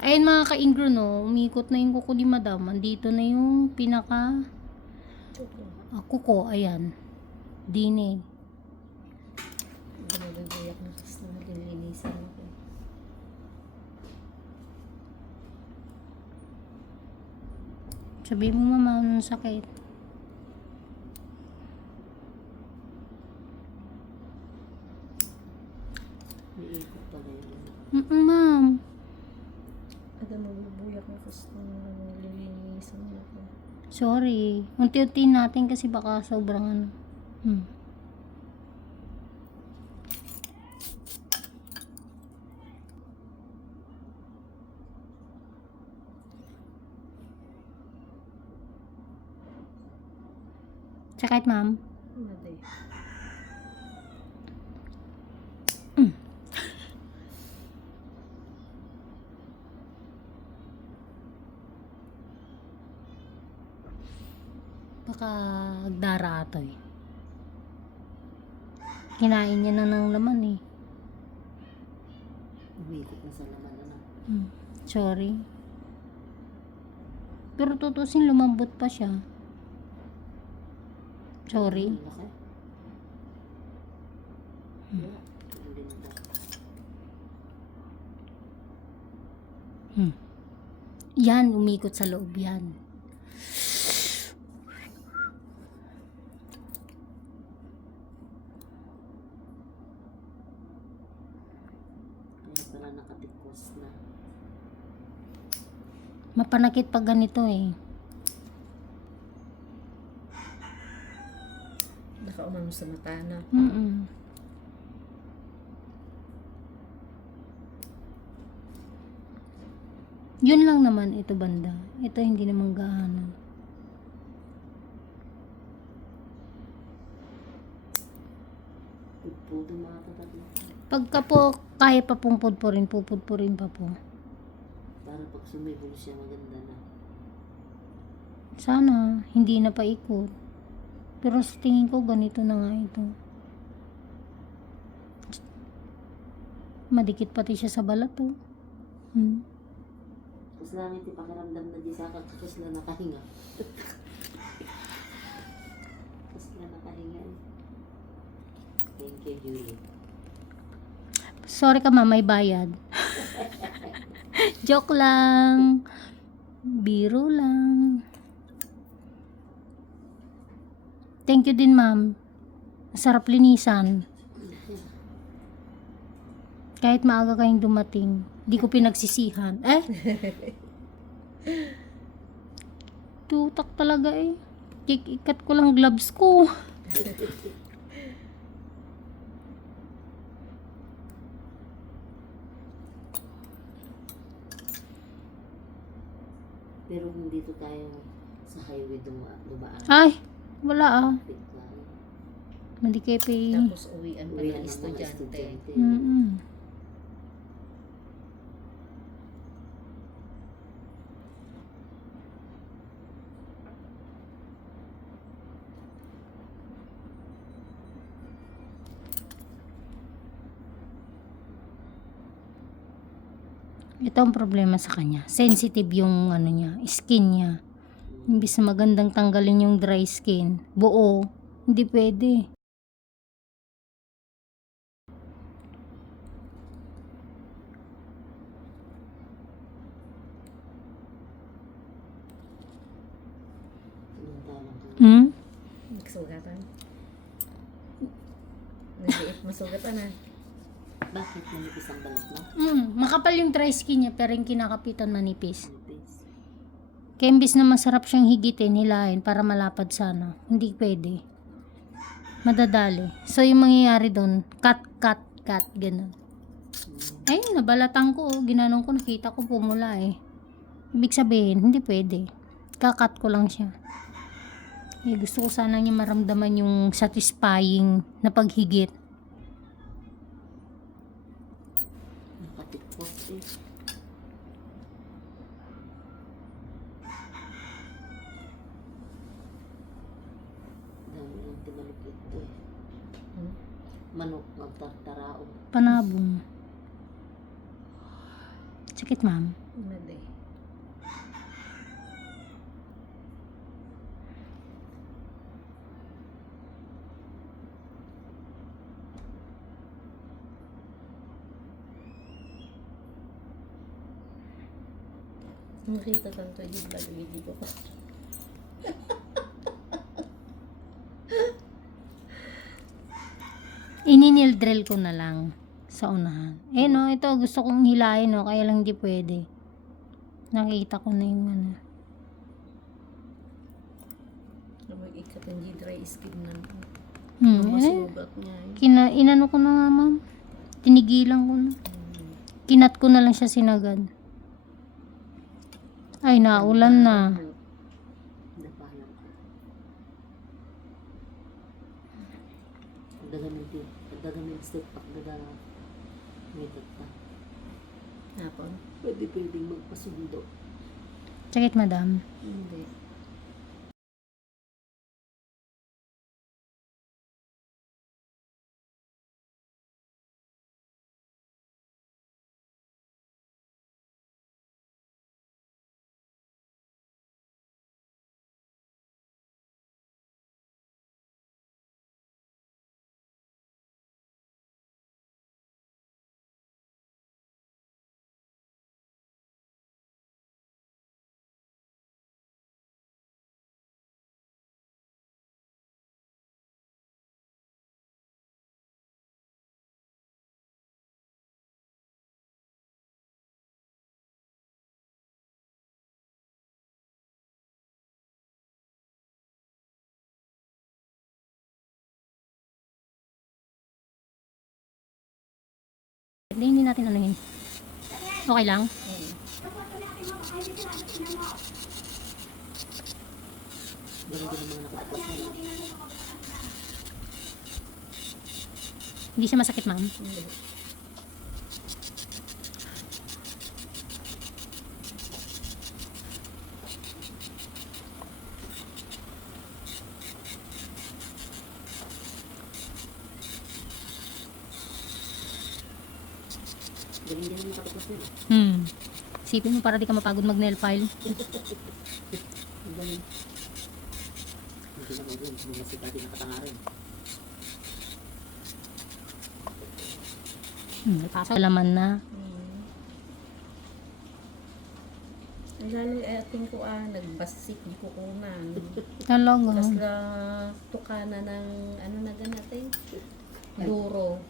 Ayun mga ka-ingro, no, umikot na yung kuko ni madam. Andito na yung pinaka kuko, ayan. Dinig. Binabibuyak na kasi na nililinisan ako. Sabi mo mama, anong sakit? Iikot pala yun. Ma'am. Aga mabibuyak na kasi na nililinisan ako. Sorry. Unti-unti natin kasi baka sobrang ano. Sakit, ma'am? Maday. Baka agdara ito eh. Kinain niya na ng laman eh. Umikot na sa laman na. Sorry. Pero tutusin lumambot pa siya. Sorry. Laki. Yan, umikot sa loob yan. Kaya pala nakatikos na. Mapanakit pag ganito eh. Nakaumano sa mata na. Yun lang naman ito banda. Ito hindi naman gaano. Puto mga tatlo. Pagka po kaya pa pong pupudpurin pa po. Para pag sumibol siya maganda na. Sana hindi na paikot. Pero sa tingin ko ganito na nga ito. Madikit pati siya sa balat oh. Tapos langit ipakiramdam na di sa kakakos na nakahinga. Tapos na nakahinga. Thank you, Julie. Sorry ka ma, may bayad. Joke lang. Biro lang. Thank you din ma'am. Sarap linisan. Kahit maaga kayong dumating, di ko pinagsisihan. Tutak talaga eh. Ikat ko lang gloves ko. Pero kung dito tayo sa highway dumaan. Ay, wala ah. Bigla. Madikit eh. Tapos uwian pa ng estudyante. Ito ang problema sa kanya. Sensitive yung ano niya, skin niya. Imbis na magandang tanggalin yung dry skin, buo, hindi pwede. Samantalang ka. Nagsugatan. Naliit masugatan na. Bakit manipis ang balat mo? Makapal yung dry skin niya pero yung kinakapitan manipis. Manipis. Kaya imbis na masarap siyang higitin, hilahin para malapad sana. Hindi pwede. Madadali. So yung mangyayari doon, cut, ganun. Ayun, nabalatan ko. Ginanong ko, nakita ko pumula eh. Ibig sabihin, hindi pwede. Kakat ko lang siya. Eh, gusto ko sana niya maramdaman yung satisfying na paghigit. Nakatikos eh. Dami lang tinalukit to eh. Manok magtartarao. Panabong. Sakit, ma'am. Nakita tanto di vlog hindi ko pa. Ininil drill ko na lang sa unahan. Eh no, ito gusto kong hilahin no, kaya lang hindi pwede. Nakita ko na yung ano. Mag-ikat hindi dry skin na. Hmm, Masugat niya eh. inano ko na nga ma'am. Tinigilan ko na. Kinat ko na lang siya sinagad. Ay, naulan na. Napahalang ka. Pagdagamin step pack na may data. Hapon? Pwedeng magpasundo. Sakit madam. Hindi. Hindi natin ano yun. Okay lang? Ganun din ang mga nakatapos na. Hindi siya masakit ma'am. Hindi. Ganun din ang nakatapos na. Isipin mo para di ka mapagod mag nail file. Ang galing. Hindi na mag-room. Mga sikati nakatanga rin. Ipasa laman na. Ay, lalo ating ko nagbasik di ko kunan. Talaga. Tapos na tukana ng ano na ganate? Duro.